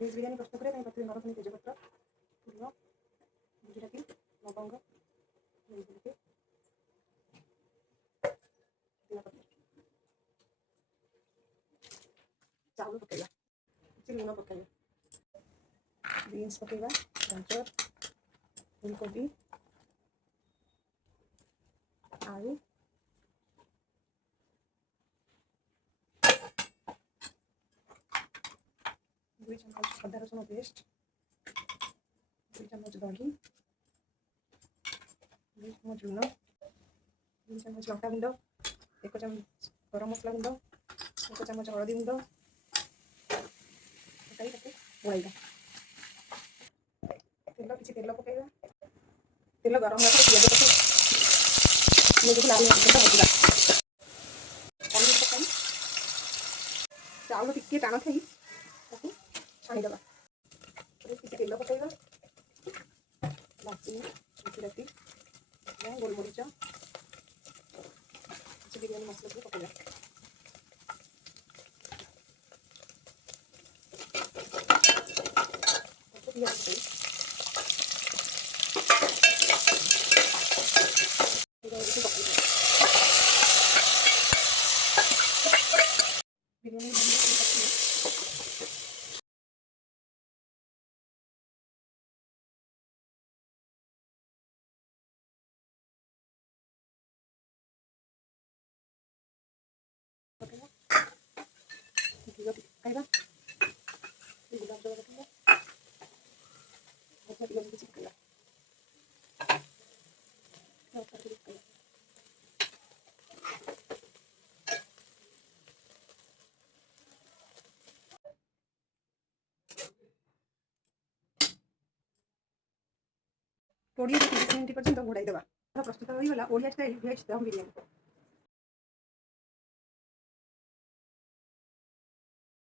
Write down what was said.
ভেজ বিরিয়ানি প্রস্তুত করে আমি প্রথমে নরম তেজপত্র ফুল গুজরাটি লবঙ্গ ଚାଉଳ ପକାଇବା କିଛି ଲୁଣ ପକାଇବା ବିନ୍ସ ପକାଇବା ଗାଜର ଫୁଲକୋବି ଆଳୁ 2 ଚାମଚ ଅଦା ରସୁଣ ପେଷ୍ଟ 2 ଚାମଚ ଦହି 2 ଚାମଚ ଲୁଣ 2 ଚାମଚ ଲଙ୍କା ଗୁଣ୍ଡ 1 ଚାମଚ ଗରମ ମସଲା ଗୁଣ୍ଡ 1 ଚାମଚ ହଳଦୀ ଗୁଣ୍ଡ ପକାଇ ତାକୁ ଗୋଳାଇବା କିଛି ତେଲ ପକାଇବା ତେଲ ଗରମ ହେଲା ପରେ ପିଆଜ ପକାଇ ପିଆଜକୁ ଲାଲ ପର୍ଯ୍ୟନ୍ତ ଭାଜିବା ପନିର ପକାଇ ଚାଉଳ ଟିକେ ଟାଣ ଥାଇ ତାକୁ ଛାଣିଦେବା କିଛି ତେଲ ପକାଇବା ଡାଲଚିନି ଗୁଜୁରାତି ଗୋଲମରିଚ କିଛି ବିରିୟାନୀ ମସଲା ସବୁ ପକାଇବା ପିଆଜ ପକାଇ ବିରିୟାନୀ ଘିଅ ପକାଇବା ଗୁଲାବ ଜଳ ପକାଇବା ଭଜା ପିଆଜ କିଛି ପକାଇବା कोड़े 30 मिनट पर्यंत घोड़ाई देवा प्रस्तुत हो ओडिया स्टाइल भेज दम बिरियानी।